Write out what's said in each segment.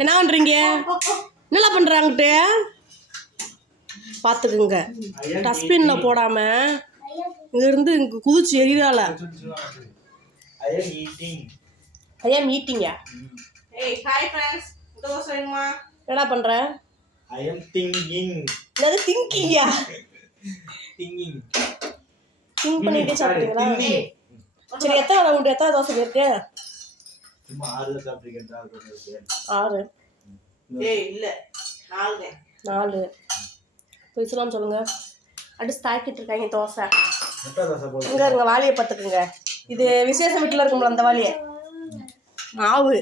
என்ன பண்றீங்க? என்ன பண்றாங்கட்டு பாத்துக்குங்க. டஸ்ட்பின்ல போடாம இங்க இருந்து இங்க குதிச்சு எரியால. ஐயா மீட்டிங்க. ஏய் ஹாய் फ्रेंड्स. தோசை வேணுமா? என்ன பண்ற? I am thinking. என்னது திங்கிங்கயா? Thinking. திங்க் பண்ணிட்டே சாப்பிட்டீங்களா? சரி எத்தனை தோசை இருக்கு? சும்மா 6 சாப்பிட்டீங்கடா தோசை. 6. ஏய் இல்ல 4. பேசலாம் சொல்லுங்க. அடிச்சு தாக்கிட்டு இருக்காங்க தோசை. முட்டை தோசை போடு. இங்க இருங்க வாளியை பார்த்துக்குங்க. இது விசேஷ வீட்டில் இருக்கும்ல அந்த வாளியை. மாவு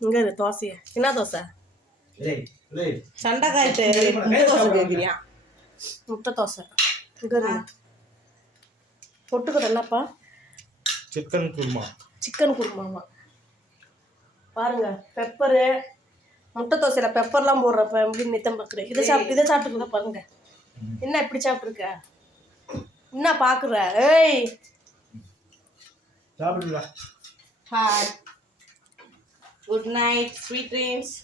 இங்க இரு தோசைய. என்ன தோசை? சண்டை காய்ட்டு முட்டை தோசை கேட்குறியா? முட்டை தோசை. இங்க இருங்க தொட்டுக்கிற என்னப்பா? சிக்கன் குருமா. சிக்கன் குருமாவா? பாருங்க பெப்பரு முட்டை தோசையில் பெப்பர்லாம் போடுறப்ப எப்படி நித்தம் பார்க்குறேன். இதை சாப்பிட்டுருக்க பாருங்க. என்ன இப்படி சாப்பிட்ருக்க? என்ன பார்க்குற? ஏய் சாப்பிடுங்க. Hi good night sweet dreams.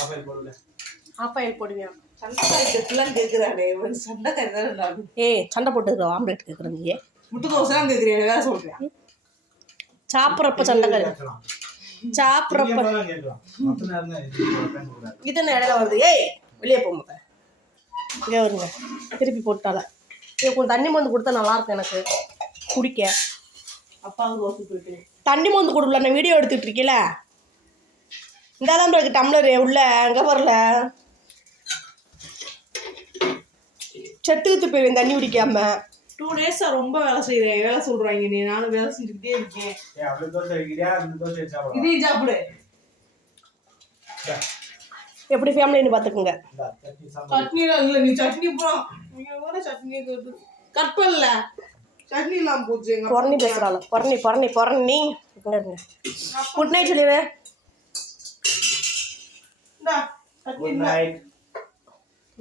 Half boil போடுங்க. ஆஃபாயில் போடுவியா? சண்டை காய்ட்டுலாம் கேட்குறானே சண்டை காய் தானே நான். ஏய் சண்டை போட்டுக்கிறோம் ஆம்லேட் கேட்குறீங்க. முட்டை தோசை தான் கேட்குறேன். வேலை சொல்கிறேன். சாப்பிட்றப்ப சண்டை காய் சாப்பிட்றப்ப இது என்ன இடையில வருது? ஏய் வெளியே போக இங்கே வருங்க. திருப்பி போட்டால கொஞ்சம் தண்ணி மருந்து கொடுத்தா நல்லாயிருக்கும் எனக்கு குடிக்க. அப்பாவுக்கு தோசை போயிட்டு தண்ணி மருந்து கொடுக்கல. நான் வீடியோ எடுத்துகிட்டு இருக்கீல இந்த தான் இருக்கு டம்ளரு உள்ள அங்கே வரல செத்துக்கிட்டு போயிடுவேன் தண்ணி குடிக்காம. 2 days ரொம்ப வேலை செய்கிறேன். வேலை சொல்கிறாங்க நீ. நானும் வேலை செஞ்சுக்கிட்டே இருக்கேன். இதையும் சாப்பிடு. எப்படி ஃபேமிலின்னு பார்த்துக்குங்க. சட்னிலாம் இல்லை. நீ சட்னி போ. சட்னி கட் பண்ணல. சட்னி இல்லாமல் போச்சு. புறணி பேசுகிறாள். புறணி குட் நைட் சொல்லிடுவேன்.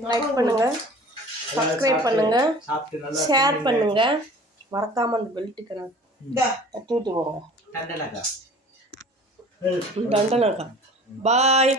லைக் பண்ணுங்க, சப்ஸ்கிரைப் பண்ணுங்க, ஷேர் பண்ணுங்க, மறக்காம அந்த பெல்ட்டுக்கு தட்டி விட்டு போங்க. தண்டனக்கா பாய்.